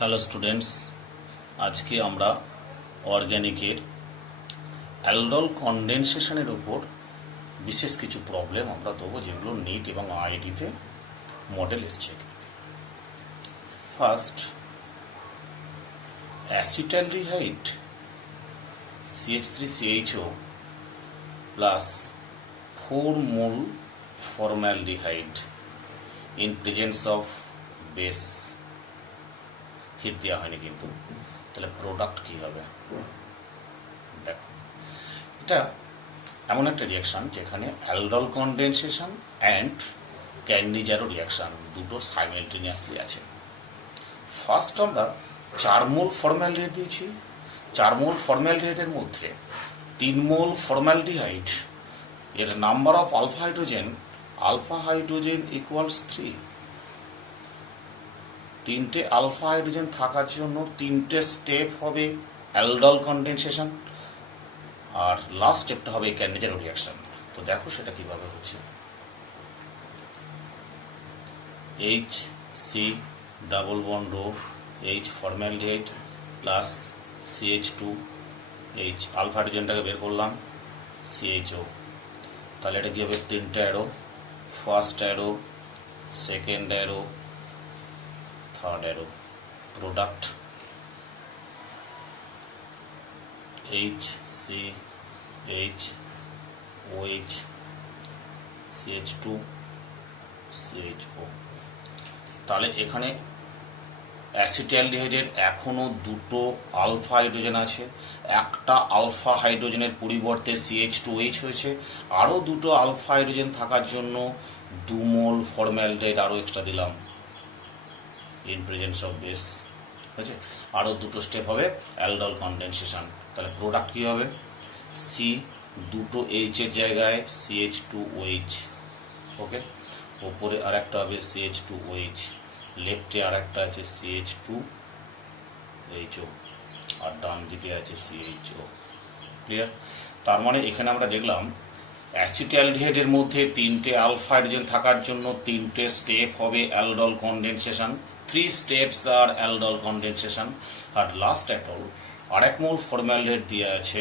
Hello students, আজকে আমরা অর্গ্যানিকের aldol কনডেনসেশনের উপর বিশেষ কিছু প্রবলেম আমরা দেবো, যেগুলো নিট এবং আইআইটিতে মডেল এসছে। First, acetaldehyde CH3CHO plus 4 mole formaldehyde in presence of base. Heat দেওয়া হয়নি কিন্তু, তাহলে প্রোডাক্ট কী হবে? দেখো, এটা এমন একটা রিয়াকশান যেখানে অ্যালডল কনডেনসেশন অ্যান্ড ক্যান্ডিজারো রিয়াকশান দুটো সাইমেলটেনিয়াসলি আছে। ফার্স্ট আমরা 4 মোল ফর্মালডিহাইড দিয়েছি। 4 মোল ফর্মালডিহাইডের মধ্যে 3 মোল ফর্মালডিহাইড, এর number of alpha hydrogen equals 3। তিনটে আলফা হাইড্রোজেন থাকার জন্য 3টে স্টেপ হবে অ্যালডল কনডেনসেশন, আর লাস্ট স্টেপটা হবে ক্যান্ডিজারো রিয়াকশন। তো দেখো সেটা কিভাবে হচ্ছে। HC double bond O H formaldehyde plus CH2H, alpha হাইড্রোজেনটাকে বের করলাম, CHO। তাহলে এটা কি হবে? 3টে arrow, first arrow, second arrow, third arrow. Product HCHOH CH2CHO। তাহলে এখানে অ্যাসিটালডিহাইডের এখনো দুটো আলফা হাইড্রোজেন আছে, একটা আলফা হাইড্রোজেনের পরিবর্তে CH2H হয়েছে, আরও দুটো আলফা হাইড্রোজেন থাকার জন্য 2 মোল ফর্মালডিহাইড আরও এক্সট্রা দিলাম ইন প্রেজেন্স অফ বেস। ঠিক আছে, আরও দুটো স্টেপ হবে অ্যালডল কনডেনসেশন। তাহলে প্রোডাক্ট কী হবে? সি দুটো এইচের জায়গায় CH2OH, ওকে, ওপরে আর একটা হবে CH2OH, লেফটে আর একটা আছে CH2HO, আর ডান দিকে আছে CHO। ক্লিয়ার? তার মানে এখানে আমরা দেখলাম অ্যাসিটালডিহাইডের মধ্যে 3টে আলফা হাইড্রোজেন থাকার জন্য 3টে স্টেপ হবে অ্যালডল কনডেনসেশন। 3 steps আর অ্যালডল কনডেনসেশন। আর লাস্ট অ্যাট অল আর 1 মোল ফর্মালডিহাইড দেওয়া আছে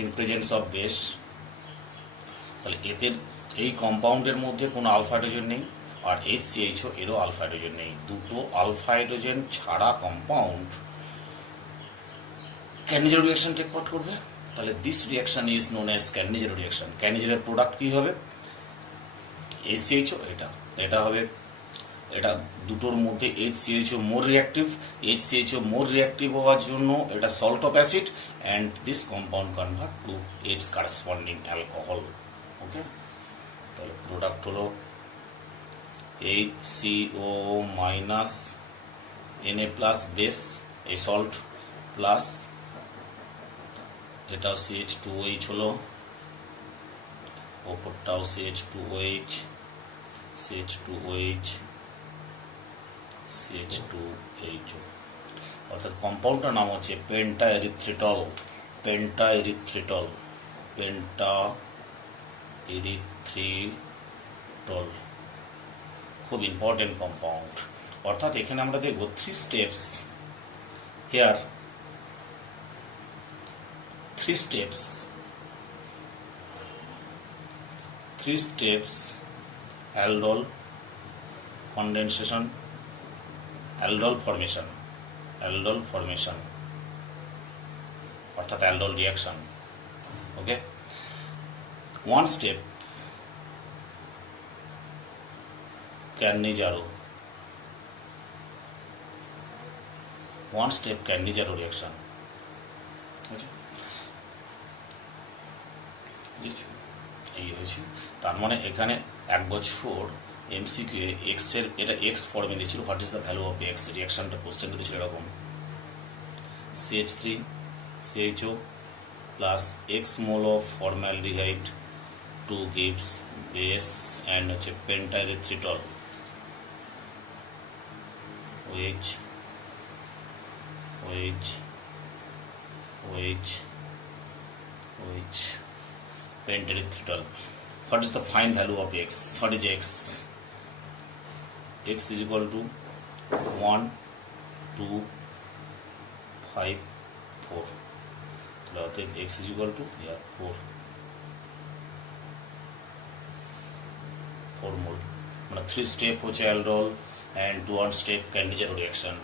ইন প্রেজেন্স অফ বেস। তাহলে এতে এই কম্পাউন্ডের মধ্যে কোনো আলফা হাইড্রোজেন নেই, আর HCHO এরও আলফা হাইড্রোজেন নেই। দুটো আলফা হাইড্রোজেন ছাড়া compound Cannizzaro reaction take part করবে। তাহলে this reaction is known as Cannizzaro reaction. ক্যান্ডিজারের প্রোডাক্ট কী হবে? HCHO। এটা হবে, এটা দুটোর মধ্যে HCHO more reactive. HCHO more reactive হওয়ার জন্য এটা salt of acid, and this compound convert to its corresponding alcohol. Okay, তাহলে প্রোডাক্ট হলো HCO minus Na plus base, এই সল্ট, প্লাস এটাও CH2OH হলো, ওপরটাও CH2OH, CH2HO। অর্থাৎ কম্পাউন্ডটার নাম হচ্ছে পেন্টাএরিথ্রিটল। খুব ইম্পর্টেন্ট কম্পাউন্ড। অর্থাৎ এখানে আমরা দেখব 3 steps here, 3 steps aldol condensation, aldol formation, অর্থাৎ aldol reaction. Okay, 1 step Cannizzaro reaction. এই হয়েছে। তার মানে এখানে 1 বছর MCQ এক্স এর, এটা এক্স ফর্মে দিয়েছিল, what is the value of X. রিয়াকশনটা কোশ্চেন দিয়েছিল এরকম, CH3CHO plus X mole of formaldehyde 2 gives base and হচ্ছে pentaerythritol OH penterythritol. What is the fine value of X? What is X? X is equal to 1 2 5 4, তাহলে অতএব x is equal to 4 mole, মানে 3 step হচ্ছে aldol and 1 step Cannizzaro reaction.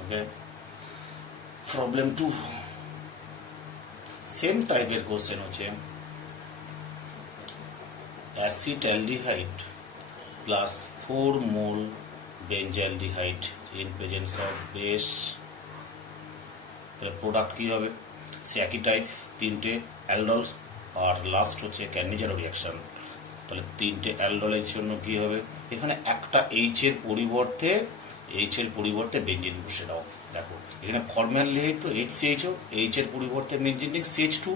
Okay, problem 2 same টাইপের question হচ্ছে acetaldehyde plus 4 mole benzaldehyde in presence of base, তাহলে product কি হবে? সে একই টাইপ, তিনটে অ্যালডলস আর লাস্ট হচ্ছে ক্যান্ডিজারো রিঅ্যাকশন। তাহলে তিনটে অ্যালডলের জন্য কি হবে? এখানে একটা এইচ এর পরিবর্তে বেঞ্জিন বসে দাও। দেখো এখানে ফর্মালডিহাইড তো HCHO, এইচ এর পরিবর্তে বেঞ্জিন রিং CH2,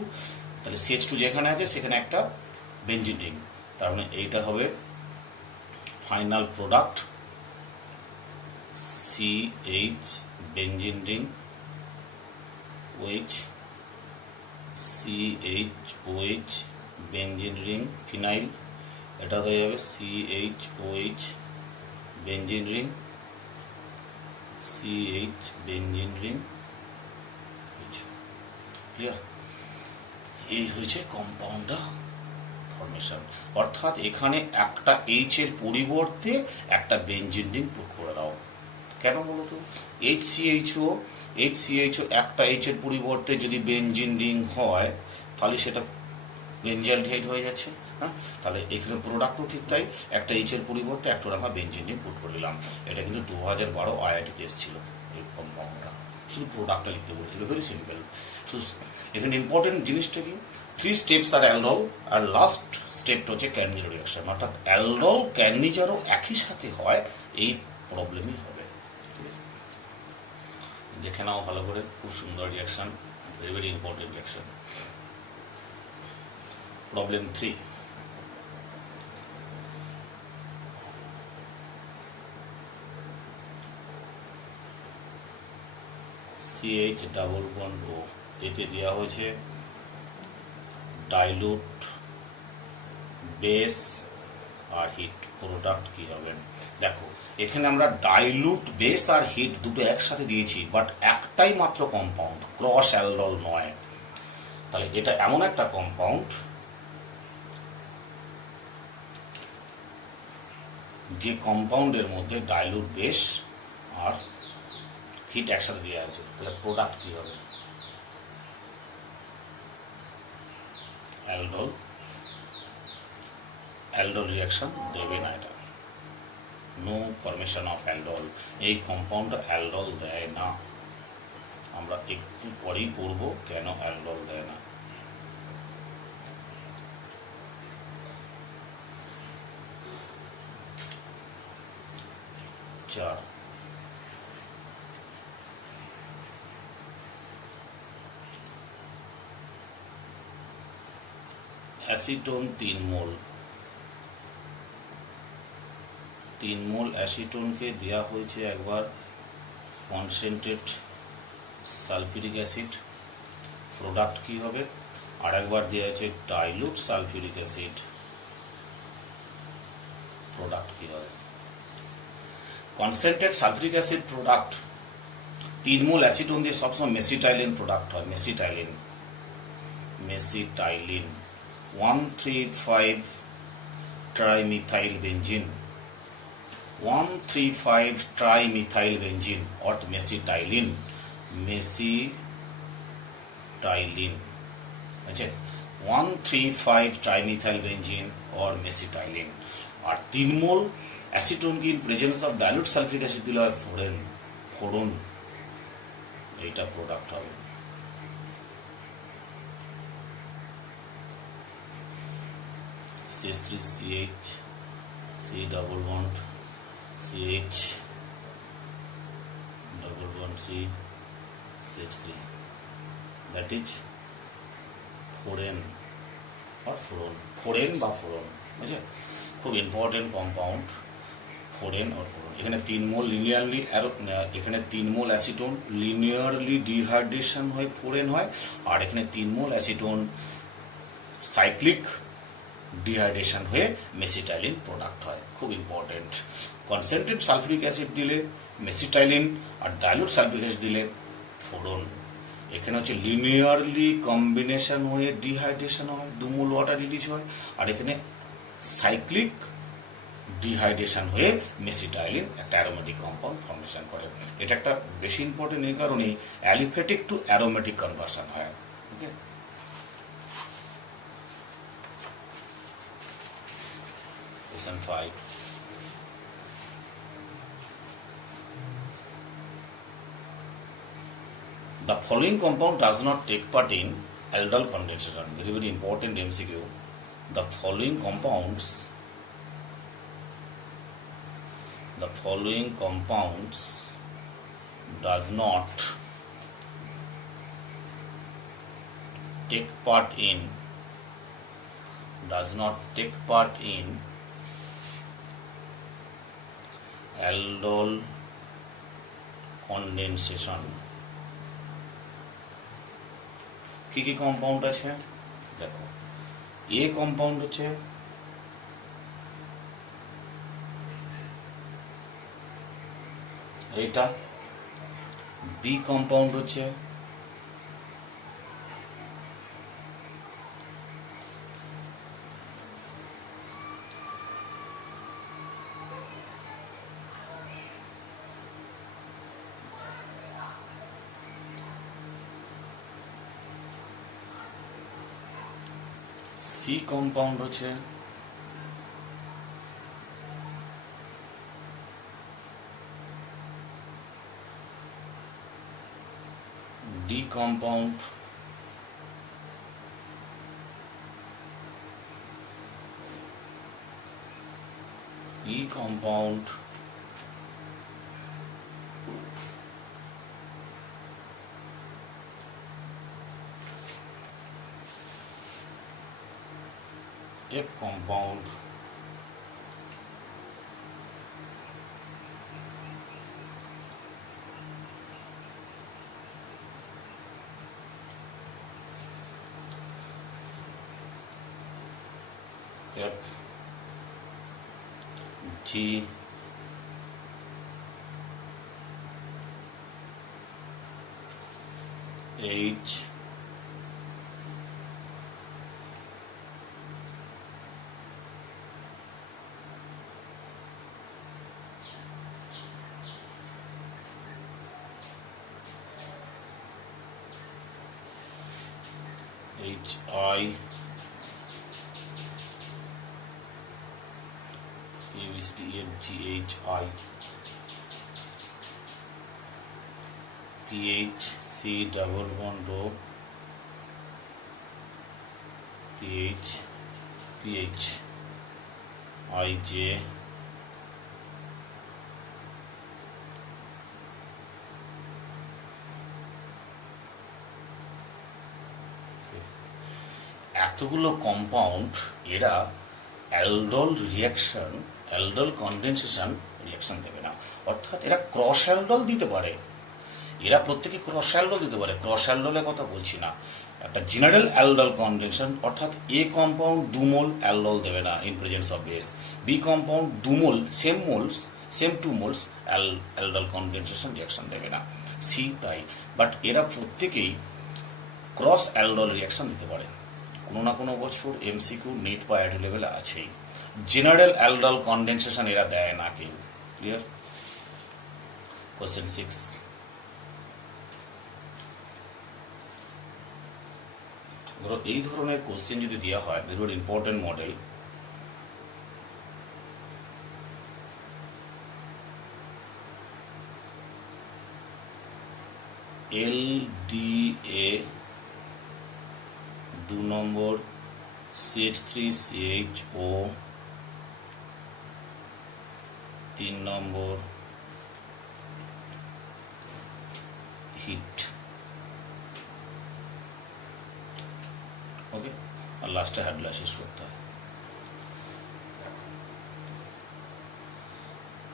তাহলে CH2 যেখানে আছে সেখানে একটা বেঞ্জিন রিং, তার মানে এইটা হবে final product CH benzene ring OH CHOH benzene ring phenyl, এটা হয়ে যাবে CHOH benzene ring CH benzene ring. Clear? এই হয়েছে কম্পাউন্ডার ফর্মেশন, অর্থাৎ এখানে একটা এইচ এর পরিবর্তে একটা বেঞ্জিন রিং পুট করে দাও। কেন বলতো? HCHO একটা এইচ এর পরিবর্তে যদি বেঞ্জিন রিং হয় তাহলে সেটা বেঞ্জালডিহাইড হয়ে যাচ্ছে। হ্যাঁ, তাহলে এখানে প্রোডাক্টও ঠিক তাই, একটা এইচ এর পরিবর্তে একটা আমরা বেঞ্জিন রিং পুট করে দিলাম। এটা কিন্তু 2012 IIT-তে এসেছিল এই কম্পাউন্ডটা, শুধু প্রোডাক্টটা লিখতে বলেছিল, ভেরি সিম্পল। এখানে ইম্পর্টেন্ট জিনিসটা কি? 3 স্টেপস আর অ্যালডল, আর লাস্ট স্টেপটা হচ্ছে ক্যান্ডিজারো রিঅ্যাকশন, অর্থাৎ অ্যালডল ক্যান্ডিজারো একই সাথে হয়, এই প্রবলেমই হবে। ঠিক আছে, দেখে নাও ভালো করে, খুব সুন্দর reaction, very very important reaction. Problem 3, CH double bond O, এতে দেওয়া হয়েছে ডাইলুট বেস আর হিট, প্রোডাক্ট কি হবে? দেখো এখানে আমরা ডাইলুট বেস আর হিট দুটো একসাথে দিয়েছি, বাট একটাই মাত্র কম্পাউন্ড, ক্রস অ্যালডল নয়। তাহলে এটা এমন একটা কম্পাউন্ড যে কম্পাউন্ডের মধ্যে ডাইলুট বেস আর হিট একসাথে দেওয়া আছে, তাহলে প্রোডাক্ট কি হবে? অ্যালডল রিঅ্যাকশন দেবে না, এটা নো ফরমেশন অফ অ্যালডল, এই কম্পাউন্ড অ্যালডল দেয় না। আমরা একটু পরেই পড়বো কেন অ্যালডল দেয় না। চার, অ্যাসিটোন 3 মোল, 3 মোল অ্যাসিটোনকে দেওয়া হয়েছে একবার কনসেন্ট্রেট সালফিউরিক অ্যাসিড, প্রোডাক্ট কি হবে? আর একবার দেওয়া হয়েছে ডাইলুট সালফিউরিক অ্যাসিড, প্রোডাক্ট কি হবে? Concentrate sulphuric acid product 3 mole acetone দিয়ে সবসময় মেসিটাইলিন প্রোডাক্ট হয়, mesitylene 135 trimethyl benzene, 135 trimethyl benzene or mesitylene, আছে 135 ট্রাইমিথাইল বেঞ্জিন or মেসিটাইলিন। আর 3 মোল অ্যাসিটোন কি presence of dilute sulphuric acid দিলে হয় ফোরন, এইটা প্রোডাক্ট হবে। CH3CH, C double bond CH double bond C, CH3, that is ফোরেন বা ফোরেন, বুঝছে? খুব ইম্পর্টেন্ট কম্পাউন্ড, ফোরেন আর ফোরন। এখানে 3 মোল লিনিয়ারলি, এখানে 3 মোল অ্যাসিটোন লিনিয়ারলি ডিহাইড্রেশন হয়, ফোরেন হয়, আর এখানে 3 মোল অ্যাসিটোন সাইক্লিক ডিহাইড্রেশন হয়ে মেসিটাইলিন প্রোডাক্ট হয়, খুব ইম্পর্টেন্ট। কনসেন্ট্রেট সালফিউরিক অ্যাসিড দিলে মেসিটাইলিন, আর ডাইলুট সালফিউরিক অ্যাসিড দিলে ফোরন। এখানে হচ্ছে লিনিয়ারলি কম্বিনেশন হয়ে ডিহাইড্রেশন হয়, 2 মোল ওয়াটার রিলিজ হয়, আর এখানে সাইক্লিক ডিহাইড্রেশন হয়ে মেসিটাইলিন একটা অ্যারোমেটিক কম্পাউন্ড ফর্মেশন করে। এটা একটা বেশি ইম্পর্টেন্ট এই কারণেই অ্যালিফ্যাটিক টু অ্যারোমেটিক কনভার্সন হয়। ওকে, Question 5. The following compound does not take part in aldol condensation. Very, very important MCQ. The following compounds does not take part in aldol condensation. কি কি compound আছে দেখো, এ compound হচ্ছে এটা, B compound হচ্ছে C compound হচ্ছে D compound, E compound, F compound, F G H I ABCDFGHI PH C double bond O PH PH IJ এতগুলো compound এরা aldol reaction, aldol condensation reaction দেবে না, অর্থাৎ এরা ক্রস অ্যালডল দিতে পারে, এরা প্রত্যেকে ক্রস অ্যালডল দিতে পারে। ক্রস অ্যালডলের কথা বলছি না, একটা জেনারেল অ্যালডল কনডেনসেশন, অর্থাৎ এ কম্পাউন্ড 2 মোল অ্যালডল দেবে না in presence of base, B compound 2 mole same 2 moles aldol condensation reaction দেবে না, সি তাই। বাট এরা প্রত্যেকেই ক্রস অ্যালডল রিঅ্যাকশন দিতে পারে। কোনো না কোনো বছর এমসিকিউ নেট বা অ্যাড লেভেলে আছেই, জেনারেল অ্যালডল কনডেনসেশন এরা দেয় না কেউ। ক্লিয়ার? কোশ্চেন 6, ধরো এই ধরনের কোশ্চেন যদি দেওয়া হয়, very important model, LDA 2 number CH3CHO 3 number heat, okay, আর লাস্টে হাইড্রোলাইসিস করতে হয়।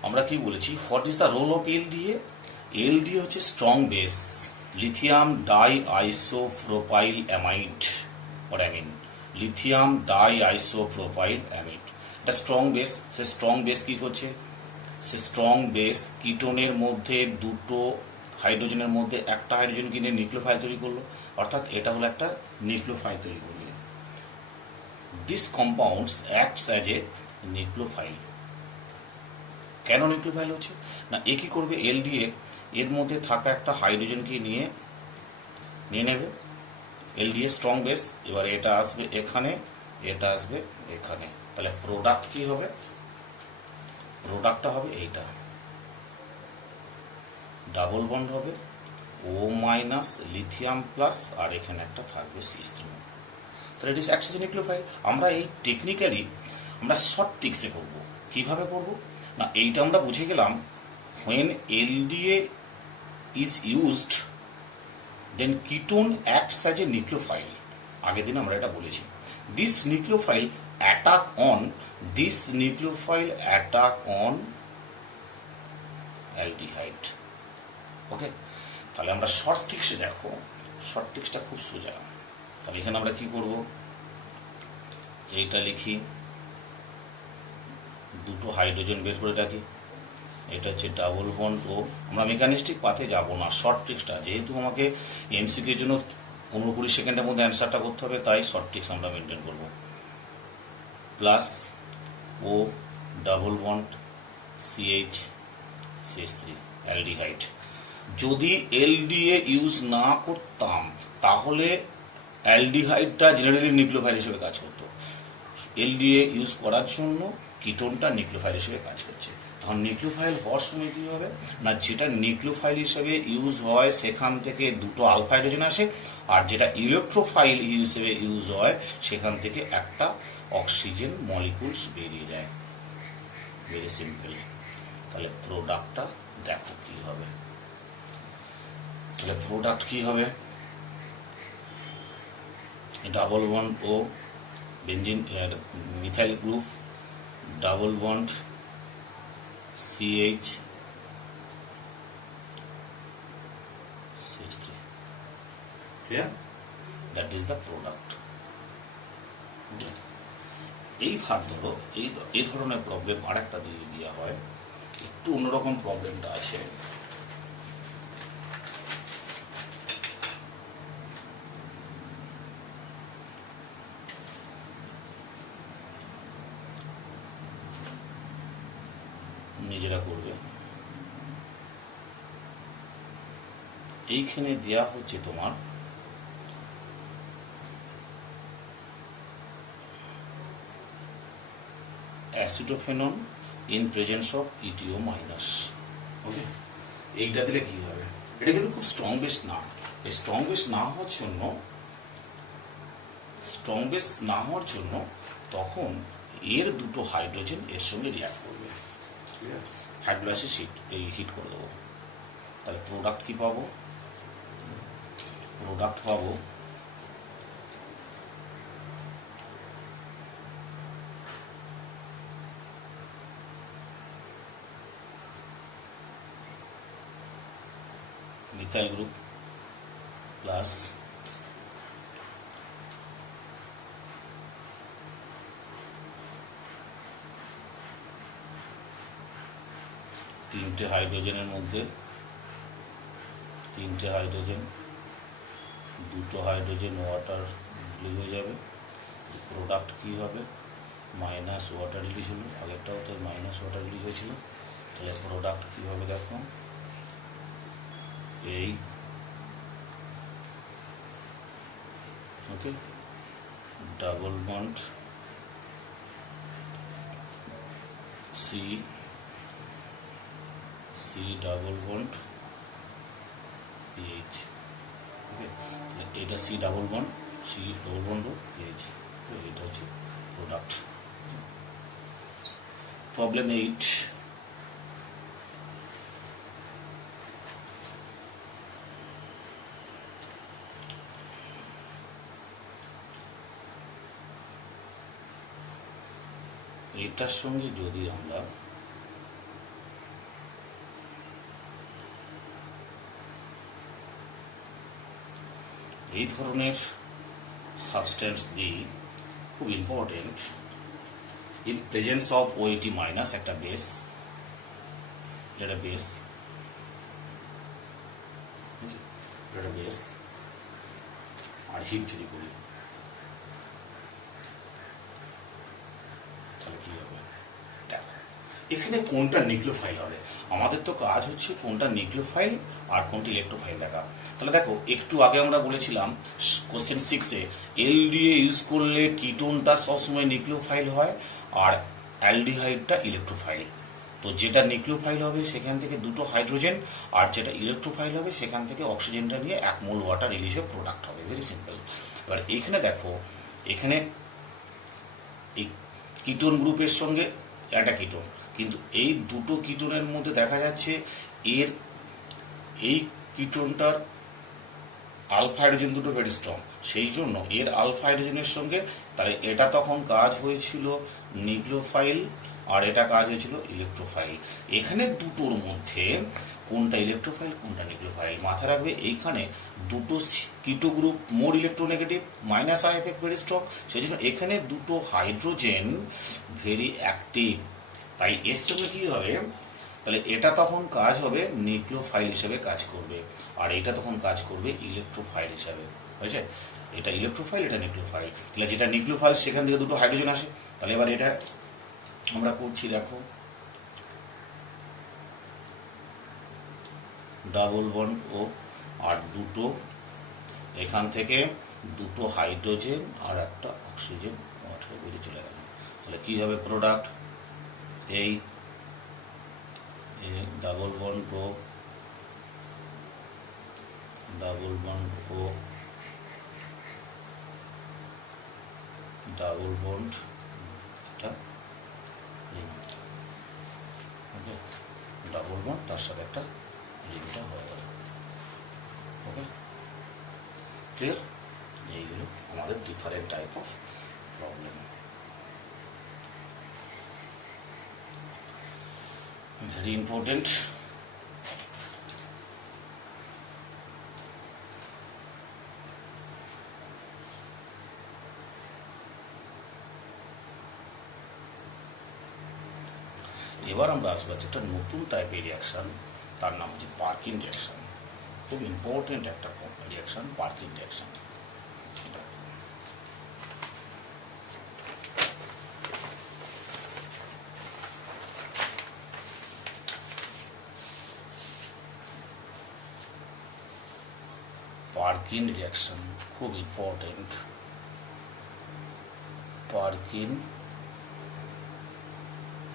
আমরা কি বলেছি, what is the role of LDA? LDA হচ্ছে strong base, lithium di isopropyl amide or amine, lithium di isopropyl amide. এটা স্ট্রং বেস। সে স্ট্রং বেস কি করছে, সে স্ট্রং বেস কিটোনের মধ্যে দুটো হাইড্রোজেনের মধ্যে একটা হাইড্রোজেন কিনে নিউক্লিওফাইল তৈরি করলো, অর্থাৎ এটা হলো একটা নিউক্লিওফাইল তৈরি করলো। This compounds acts as a nucleophile. কেন নিউক্লিওফাইল হচ্ছে না, এ কি করবে, এলডিএ এর মধ্যে থাকা একটা হাইড্রোজেনকে নিয়ে নেবে, এলডিএ স্ট্রং বেস, এবার এটা আসবে এখানে, এটা আসবে এখানে, তাহলে প্রোডাক্ট কি হবে, প্রোডাক্টটা হবে এইটা, ডাবল বন্ড হবে ও মাইনাস লিথিয়াম প্লাস, আর এখানে একটা থাকবে সিস3। তাহলে it is acts as a nucleophile. আমরা এই টেকনিক্যালি আমরা শর্ট ট্রিক্সে করব। কিভাবে করব না, এইটা আমরা বুঝে গেলাম, when LDA is used then ketone acts as a nucleophile। আগের দিন আমরা এটা বলেছি। this nucleophile attack on aldehyde। ওকে, তাহলে আমরা শর্ট ট্রিক্সে দেখো, শর্ট ট্রিক্সটা খুব সোজা। তাহলে এখানে আমরা কি করব, এইটা লিখি, দুটো হাইড্রোজেন বের করে রাখি, এটা হচ্ছে ডাবল বন্ড ও, আমরা মেকানিস্টিক পাথে যাব না, শর্ট ট্রিক্সটা যেহেতু আমাকে এমসিকিউর জন্য 15-20 সেকেন্ডের মধ্যে অ্যান্সারটা করতে হবে, তাই শর্ট ট্রিক্স আমরা মেনটেন করব। Plus O double bond CH সিএইচ3 aldehyde. যদি এলডিএ ইউজ না করতাম তাহলে অ্যালডিহাইডটা জেনারেলি নিউক্লিওফাইল হিসেবে কাজ করতো। এলডিএ ইউজ করার জন্য কিটোনটা নিউক্লিওফাইল হিসেবে কাজ করছে। তখন নিউক্লিওফাইল হওয়ার সময় কি হবে না, যেটা নিউক্লিওফাইল হিসেবে ইউজ হয় সেখান থেকে দুটো আলফা হাইড্রোজেন আসে, আর যেটা ইলেকট্রোফাইল হিসেবে ইউজ হয় সেখান থেকে একটা অক্সিজেন মলিকুলস বেরিয়ে যায়। Very simple. তাহলে প্রোডাক্টটা দেখো কি হবে, তাহলে প্রোডাক্ট কি হবে, double bond O benzene methyl group, double bond CH CH3, clear? That is the product। এই ভাগ ধরো, এই ধরনের প্রবলেম আরেকটা দিয়ে দেওয়া হয়, একটু অন্যরকম প্রবলেমটা আছে। নিজেরা করবে। এইখানে দেয়া হচ্ছে তোমার acetophenone in presence of E T O minus. Okay, এইটা দিলে কি হবে, এটা কিন্তু খুব স্ট্রং বেস না। এই স্ট্রং বেস না হওয়ার জন্য তখন এর দুটো হাইড্রোজেন এর সঙ্গে রিয়াক্ট করবে, হাইড্রোলাইসিস হিট করে দেবো। তাহলে প্রোডাক্ট কি পাবো, প্রোডাক্ট পাবো মিথাইল গ্রুপ প্লাস তিনটে হাইড্রোজেনের মধ্যে দুটো হাইড্রোজেন ওয়াটার রিলিজ হয়ে যাবে। প্রোডাক্ট কি হবে, মাইনাস ওয়াটার রিলিজ হলো, আগেরটাও তো মাইনাস ওয়াটার রিলিজ হয়েছিল। তাহলে প্রোডাক্ট কি হবে দেখো, এই okay, double bond C double bond H. Okay, এটা সি ডাবল বন্ড এইচ, এটা হচ্ছে প্রোডাক্ট। প্রবলেম 8, এটার সঙ্গে যদি আমরা এই ধরনের সাবস্টেন্স দিই খুব ইম্পর্টেন্ট, ইন প্রেজেন্স অফ ওইটি মাইনাস একটা বেস, যেটা বেস, এটা বেস আর হিপ যদি করি তাহলে কি হবে? দেখো এখানে কোনটা নিউক্লিওফাইল হবে, আমাদের তো কাজ হচ্ছে কোনটা নিউক্লিওফাইল আর কোনটা ইলেকট্রোফাইল দেখা। তাহলে দেখো একটু আগে আমরা বলেছিলাম কোশ্চেন 6-এ এলডিএ ইউজ করলে কিটোনটা সবসময় নিউক্লিওফাইল হয় আর অ্যালডিহাইডটা ইলেকট্রোফাইল। তো যেটা নিউক্লিওফাইল হবে সেখান থেকে দুটো হাইড্রোজেন, আর যেটা ইলেকট্রোফাইল হবে সেখান থেকে অক্সিজেনটা নিয়ে 1 মোল ওয়াটার রিলিজ হয়ে প্রোডাক্ট হবে। Very simple. এবার এখানে দেখো, এখানে এই কিটোন গ্রুপের সঙ্গে একটা কিটোন, কিন্তু এই দুটো কিটোনের মধ্যে দেখা যাচ্ছে এর এই কিটোনটার আলফা হাইড্রোজেন দুটো ভেরি স্ট্রং, সেই জন্য এর আলফা হাইড্রোজেনের সঙ্গে তাহলে এটা তখন কাজ হয়েছিল নিউক্লিওফাইল আর এটা কাজ হয়েছিল ইলেকট্রোফাইল। এখানে দুটোর মধ্যে কোনটা ইলেকট্রোফাইল কোনটা নিউক্লিওফাইল মাথায় রাখবে। এইখানে দুটো কিটো group more electronegative, minus I effect very strong, সেই জন্য এখানে দুটো হাইড্রোজেন ভেরি অ্যাক্টিভ। তাই এর সঙ্গে কি হবে, তাহলে এটা তখন কাজ হবে নিউক্লিওফাইল হিসেবে কাজ করবে, আর এটা তখন কাজ করবে ইলেকট্রোফাইল হিসাবে। হয়েছে? এটা ইলেকট্রোফাইল, এটা নিউক্লিওফাইল। তাহলে যেটা নিউক্লিওফাইল সেখান থেকে দুটো হাইড্রোজেন আসে। তাহলে এবার এটা আমরা করছি, দেখো ডাবল বন্ড ও, আর দুটো এখান থেকে দুটো হাইড্রোজেন আর একটা অক্সিজেন ওয়াটারে বেরিয়ে চলে গেল। তাহলে কি হবে প্রোডাক্ট? এই ডাবল বন্ড ও, ডাবল বন্ড ও, ডাবল বন্ড, এটা ওকে, ডাবল বন্ড তার সাথে একটা রিংটা হয়ে গেল। ওকে, ক্লিয়ার? এইগুলো আমাদের different type of problem. Very important. এবার আমরা আসবো একটা নতুন টাইপের রিয়াকশন, তার নাম হচ্ছে পার্কিন রিয়াকশন। খুব ইম্পর্টেন্ট একটা রিয়াকশন, পার্কিন রিয়াকশন। পার্কিন রিয়াকশন খুব ইম্পর্টেন্ট। পার্কিন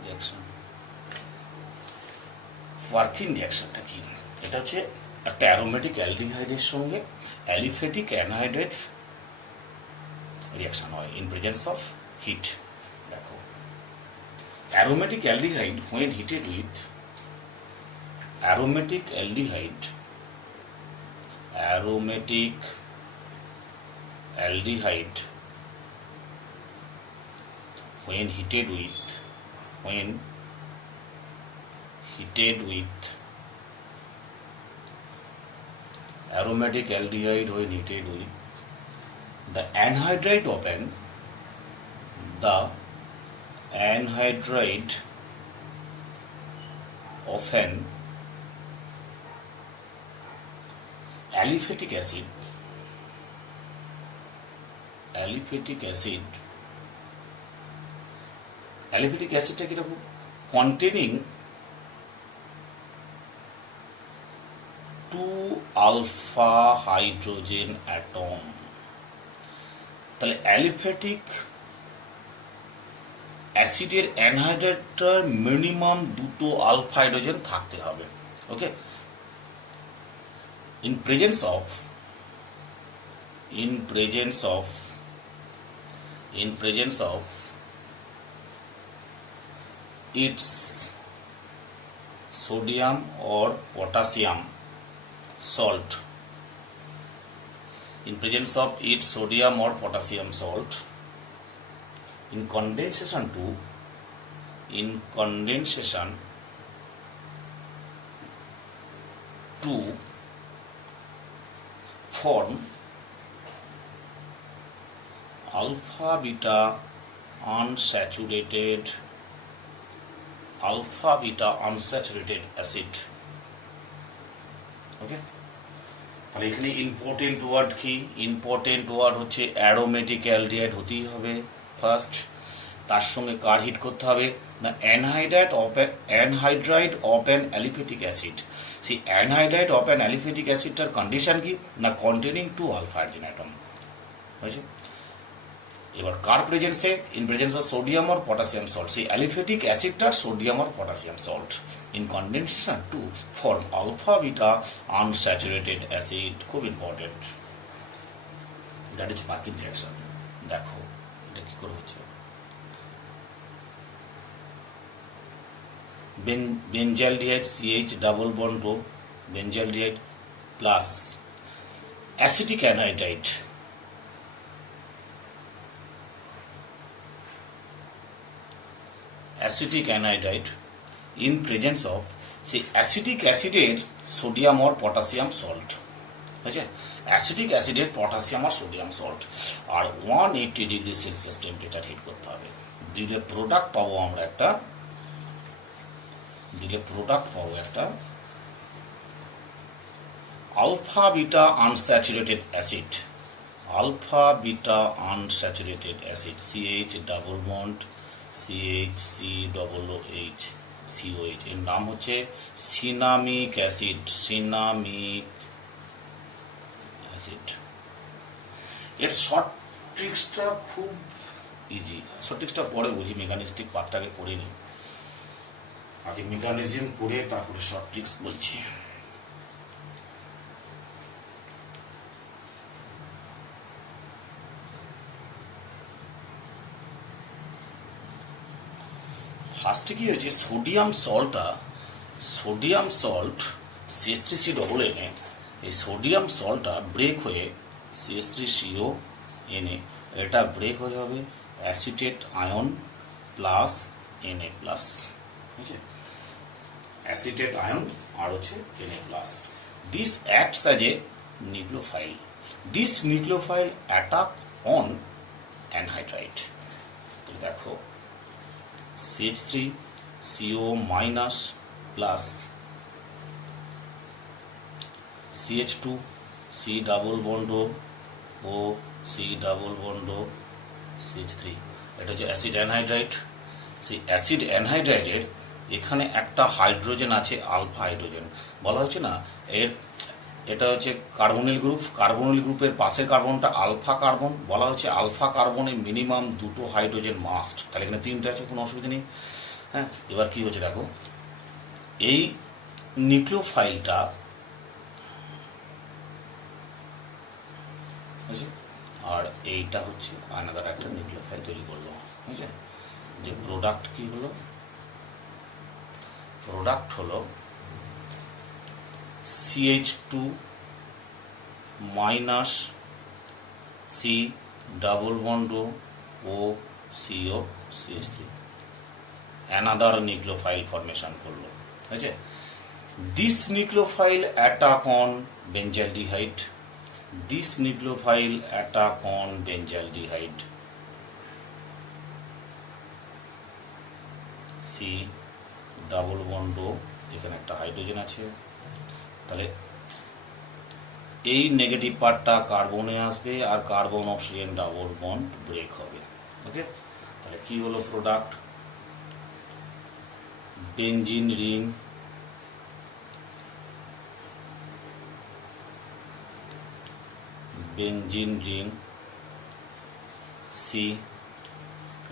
রিয়াকশন, পার্কিন রিয়াকশনটা কি? এটা হচ্ছে একটা অ্যারোমেটিক অ্যালডিহাইডের সঙ্গে অ্যালিফেটিক অ্যানহাইড্রেট রিয়াকশন হয় ইন প্রেজেন্স অফ হিট। দেখো aromatic aldehyde when heated with aromatic aldehyde, aromatic aldehyde when heated with, when heated with aromatic aldehyde, when heated with the anhydride of an, the anhydride of an aliphatic acid, aliphatic acid, aliphatic অ্যাসিডটা কিরকম? Containing 2 alpha hydrogen atom. তাহলে aliphatic অ্যাসিডের অ্যানহাইড্রেটটার minimum দুটো alpha hydrogen থাকতে হবে। Okay, in presence of its sodium or potassium salt, in presence of its sodium or potassium salt, in condensation to form alpha beta unsaturated acid. ওকে, তাহলে এখানে important word কি? Important word হচ্ছে aromatic aldehyde হতেই হবে first, তার সঙ্গে কার hit করতে হবে না anhydride of an aliphatic acid. সেই অ্যানহাইড্রাইড অফ অ্যান অ্যালিফেটিক অ্যাসিডটার কন্ডিশন কি না কন্টেনিং 2 আলফা হাইড্রোজেন অ্যাটম হয়েছে। এবার কার প্রেজেন্সে? In presence of sodium or potassium salt. সেই অ্যালিফেটিক অ্যাসিডটার sodium or potassium salt in condensation to form alpha beta unsaturated acid. খুব important, that is Perkin reaction. দেখো এটা কি করে হচ্ছে। Benzaldehyde CH double bond O benzaldehyde plus acetic anhydride acetic anhydride in presence of সেই acetic অ্যাসিডের sodium or potassium salt বুঝছে। Acetic অ্যাসিডের পটাশিয়াম আর সোডিয়াম সল্ট আর 180 ডিগ্রি সেলসিয়াস টেম্পারেচার হিট করতে হবে। দিলে প্রোডাক্ট পাবো আমরা একটা, alpha beta unsaturated acid, CH double bond CH COH, এর নাম হচ্ছে সিনামিক অ্যাসিড। এর শর্ট ট্রিক্সটা খুব ইজি, শর্ট ট্রিক্সটা পরে বুঝি, মেকানিস্টিক পার্টটাকে পড়ে নিই আগে, মেকানিজম করে তারপরে শর্ট ট্রিক্স বলছি। ফার্স্টে কি হয়েছে, সোডিয়াম সল্ট CH3COON, এই সোডিয়াম সল্টটা ব্রেক হয়ে CH3CON, এটা ব্রেক হয়ে হবে acetate ion plus Na plus, বুঝছে, অ্যাসিটেট আয়ন আর হচ্ছে Na plus. This acts as a nucleophile. This nucleophile attack on anhydride. দেখো CH3CO minus plus CH2 C double bond O C double bond CH3, এটা হচ্ছে acid anhydride. সেই acid অ্যানহাইড্রাইডের এখানে একটা হাইড্রোজেন আছে, আলফা হাইড্রোজেন বলা হচ্ছে না, এটা হচ্ছে কার্বনিল গ্রুপ। কার্বনিল গ্রুপের পাশের কার্বনটা আলফা কার্বন, বলা হচ্ছে আলফা কার্বনে মিনিমাম 2টো হাইড্রোজেন মাস্ট, তাহলে এখানে 3টে আছে, কোনো অসুবিধা নেই। হ্যাঁ, এবার কি হচ্ছে দেখো, এই নিউক্লিওফাইলটা আর এইটা হচ্ছে আলাদা একটা নিউক্লিওফাইল তৈরি করলো, বুঝছে। যে প্রোডাক্ট কি হলো, প্রোডাক্ট হলো CH2 minus C double bond O CO CH3, another nucleophile formation করলো, ঠিক আছে। This nucleophile attack on benzaldehyde, C double bond, এখানে একটা হাইড্রোজেন আছে, তাহলে এই নেগেটিভ পার্টটা কার্বনে আসবে আর carbon oxygen double bond break হবে, ওকে। তাহলে কি হলো প্রোডাক্ট, বেনজিন রিং C,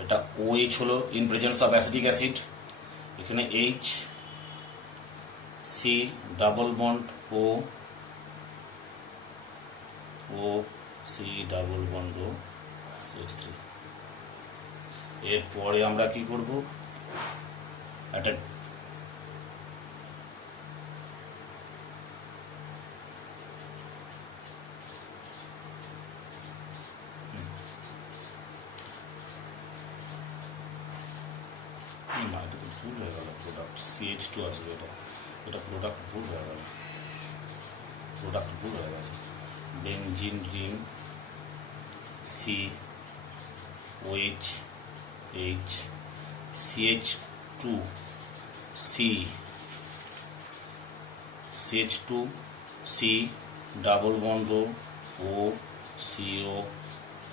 এটা OH হলো in presence of acetic acid, এখানে H, C double bond O C double bond CH3। এরপরে আমরা কি করব, একটা ভুল হয়ে গেল, প্রোডাক্ট CH2 আসবে, এটা প্রোডাক্ট ভুল হয়ে গেল, benzene ring C OH H CH2 C CH2 C double bond O CO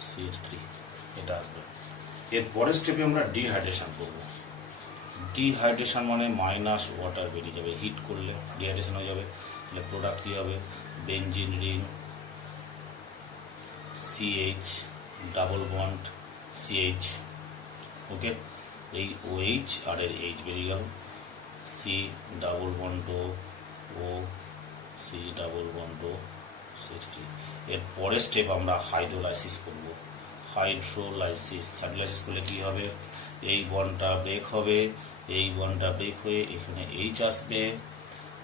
CH3 এটা আসবে। এর পরের স্টেপে আমরা ডিহাইড্রেশন করব। ডিহাইড্রেশন মানে মাইনাস ওয়াটার বেরিয়ে যাবে, হিট করলে ডিহাইড্রেশন হয়ে যাবে। তাহলে প্রোডাক্ট কী হবে? Benzene ring CH double bond CH, ওকে, এই OH আর এর H বেরিয়ে গেল, C double bond O C double bond CH3। এর পরের স্টেপ আমরা হাইড্রোলাইসিস করব। হাইড্রোলাইসিস করলে কি হবে? এই বন্ডটা ব্রেক হবে, এই বন্ডটা ব্রেক হয়ে এখানে H আসবে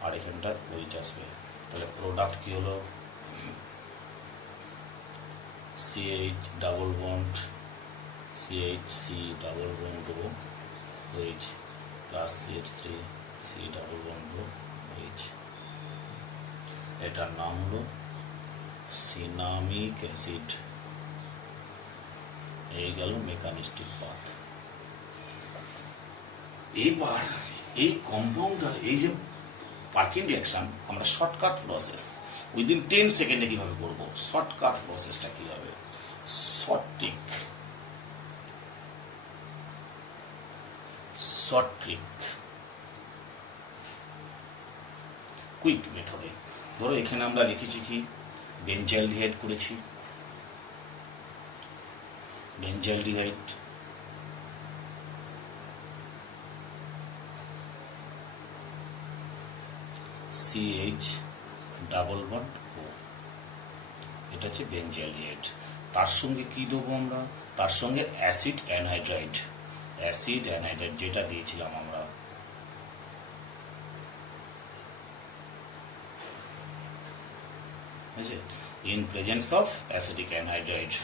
আর এখানটা OH আসবে। তাহলে প্রোডাক্ট কি হলো? CH double bond CH C double bond OH plus CH3 C double bond OH। এটার নাম হলো সিনামিক অ্যাসিড। এই গেল মেকানিস্টিক পাথ। এইবার এই কম্পাউন্ডার, এই যে পার্কিং রিঅ্যাকশন, আমরা শর্টকাট প্রসেস উইদিন 10 সেকেন্ডে কিভাবে করব? শর্টকাট প্রসেসটা কি হবে? কুইক মেথডে। ধরো এখানে আমরা লিখেছি কি? বেঞ্জালডিহাইড করেছি, benzaldehyde CH double bond O, এটা হচ্ছে বেঞ্জালডিহাইড। তার সঙ্গে কি দেবো আমরা? তার সঙ্গে অ্যাসিড অ্যানহাইড্রাইড, যেটা দিয়েছিলাম আমরা। in presence of acidic anhydride,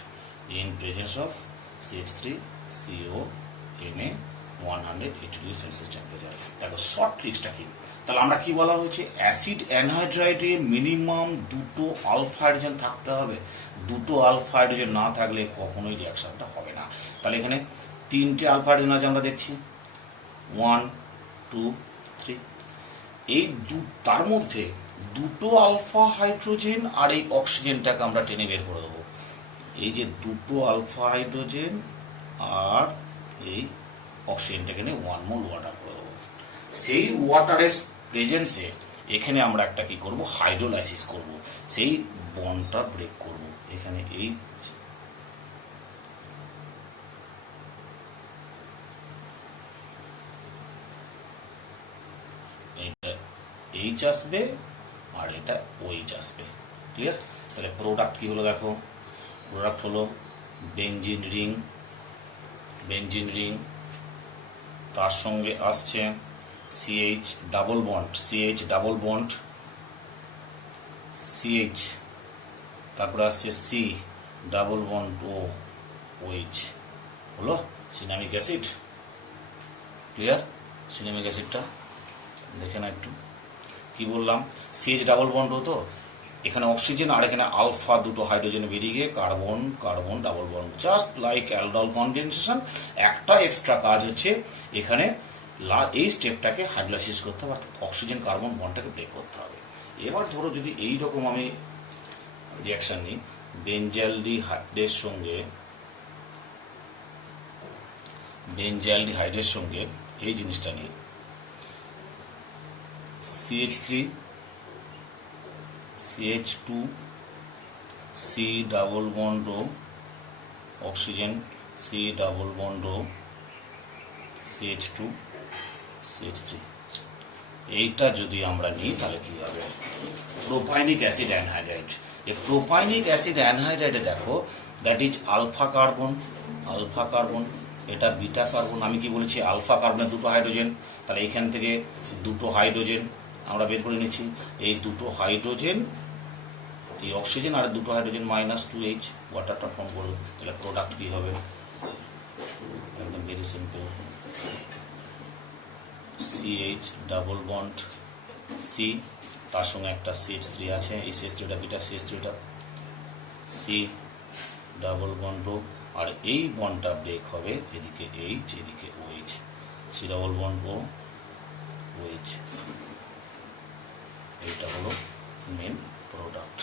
in presence of CH3CO Na 180°C temperature. দেখো শর্ট ট্রিক্সটা কি? তাহলে আমরা কি বলা হয়েছে? অ্যাসিড অ্যানহাইড্রাইডে মিনিমাম দুটো আলফা হাইড্রোজেন থাকতে হবে। দুটো আলফা হাইড্রোজেন না থাকলে কখনোই রিয়াকশনটা হবে না। তাহলে এখানে তিনটে আলফা হাইড্রোজেন আছে আমরা দেখছি, 1 2 3। এই তার মধ্যে দুটো আলফা হাইড্রোজেন আর এই অক্সিজেনটাকে আমরা টেনে বের করে দেবো। এই যে দুটো আলফা হাইড্রোজেন আর এই অক্সিজেনটাকে নিয়ে 1 মোল ওয়াটার করে দেবো। সেই ওয়াটারের প্রেজেন্সে এখানে আমরা একটা কি করব? হাইড্রোলাইসিস করব। সেই বন্ডটা ব্রেক করব। এখানে H আসবে আর এটা OH আসবে। ক্লিয়ার? তাহলে প্রোডাক্ট কি হলো? দেখো প্রোডাক্ট হলো বেঞ্জিন রিং, তার সঙ্গে আসছে CH ডাবল বন্ড CH, তারপরে আসছে C ডাবল বন্ড OH, হলো সিনামিক অ্যাসিড। ক্লিয়ার? সিনামিক অ্যাসিডটা দেখে না একটু, কি বললাম? CH ডাবল বন্ড হতো, এখানে অক্সিজেন আর এখানে আলফা দুটো হাইড্রোজেন বেরিয়ে গিয়ে carbon double bond, just like aldol condensation. একটা এক্সট্রা কাজ হচ্ছে এখানে এই স্টেপটাকে হাইড্রোলাইসিস করতে হবে, অর্থাৎ অক্সিজেন কার্বন বন্ডটাকে ব্রেক করতে হবে। এবার ধরো যদি এই রকম আমি রিয়াকশন নিই, বেঞ্জালডিহাইডের সঙ্গে এই জিনিসটা নিই, CH3 CH2 C double bond oxygen C double bond CH2 CH3, এইটা যদি আমরা নিই তাহলে কি হবে? প্রোপাইনিক অ্যাসিড অ্যানহাইড্রাইড। এই প্রোপাইনিক অ্যাসিড অ্যানহাইড্রাইডে দেখো দ্যাট ইজ আলফা কার্বন, এটা বিটা কার্বন। আমি কি বলেছি? আলফা কার্বনের দুটো হাইড্রোজেন, তাহলে এখান থেকে দুটো হাইড্রোজেন আমরা বের করে নিচ্ছি। এই দুটো হাইড্রোজেন, এই অক্সিজেন আর দুটো হাইড্রোজেন -2H ওয়াটারটা ফর্ম করবে। তাহলে প্রোডাক্ট কি হবে? একদম very simple, CH double bond C, তার সঙ্গে একটা CH3 আছে, এই CH3টা বিটা CH3টা, C ডাবল বন্ড আর এই বন্ডটা ব্রেক হবে এদিকে এইচ, এদিকে ওএইচ, সি ডবল বন্ড ও ওএইচ। এটা হলো মেন প্রোডাক্ট,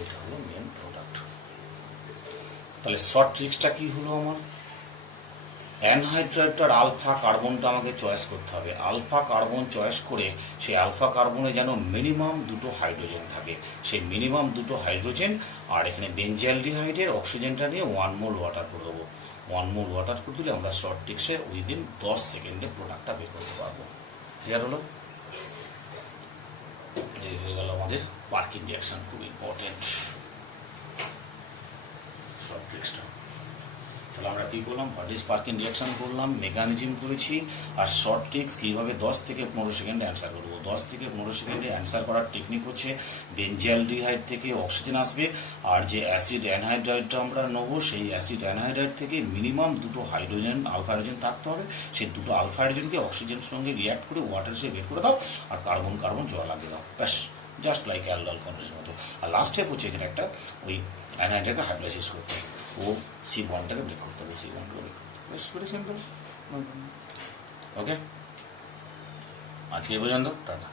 এটা হলো মেন প্রোডাক্ট। তাহলে শর্ট ট্রিক্সটা কি হলো আমার? অ্যানহাইড্রাইডটার আলফা কার্বনটা আমাকে চয়েস করতে হবে। আলফা কার্বন চয়েস করে সেই আলফা কার্বনে যেন মিনিমাম 2টো হাইড্রোজেন থাকে, সেই মিনিমাম 2টো হাইড্রোজেন। আর এখানে বেঞ্জিয়ালডিহাইডের অক্সিজেনটা নিয়ে 1 মোল ওয়াটার করে দেবো। 1 মোল ওয়াটার করে দিলে আমরা শর্ট ট্রিক্সে উইদিন 10 সেকেন্ডে প্রোডাক্টটা বের করতে পারবো। ক্লিয়ার হলো? এই হয়ে গেল আমাদের পার্কিং রিঅ্যাকশন, খুব ইম্পর্টেন্ট শর্ট ট্রিক্সটা। তাহলে আমরা কি করলাম? হোয়াট ইজ পার্কিং রিঅ্যাকশন করলাম, মেকানিজম করেছি, আর শর্ট ট্রিক্স কীভাবে 10 থেকে 15 সেকেন্ডে অ্যান্সার করবো। 10 থেকে 15 সেকেন্ডে অ্যান্সার করার টেকনিক হচ্ছে বেঞ্জিয়ালডিহাইড থেকে অক্সিজেন আসবে, আর যে অ্যাসিড অ্যানহাইড্রাইডটা আমরা নেবো সেই অ্যাসিড অ্যানহাইড্রাইড থেকে মিনিমাম 2টো হাইড্রোজেন, আলফা হাইড্রোজেন থাকতে হবে। সেই 2টো আলফা হাইড্রোজেনকে অক্সিজেনের সঙ্গে রিঅ্যাক্ট করে ওয়াটার হিসেবে বের করে দাও, আর কার্বন কার্বন জল লাগিয়ে দাও, ব্যাস, জাস্ট লাইক অ্যালডাল কন্ডেন্সের মতো। আর লাস্ট স্টেপ হচ্ছে এখানে একটা ওই অ্যানহাইড্রাইডকে হাইড্রোলাইসিস করতে হবে, ও সি বন্ডটাকে ব্রেক করতে হবে, সি বন্ডটাকে ব্রেক করতে হবে, ভেরি সিম্পল। ওকে, আজকে এই পর্যন্ত, টাটা।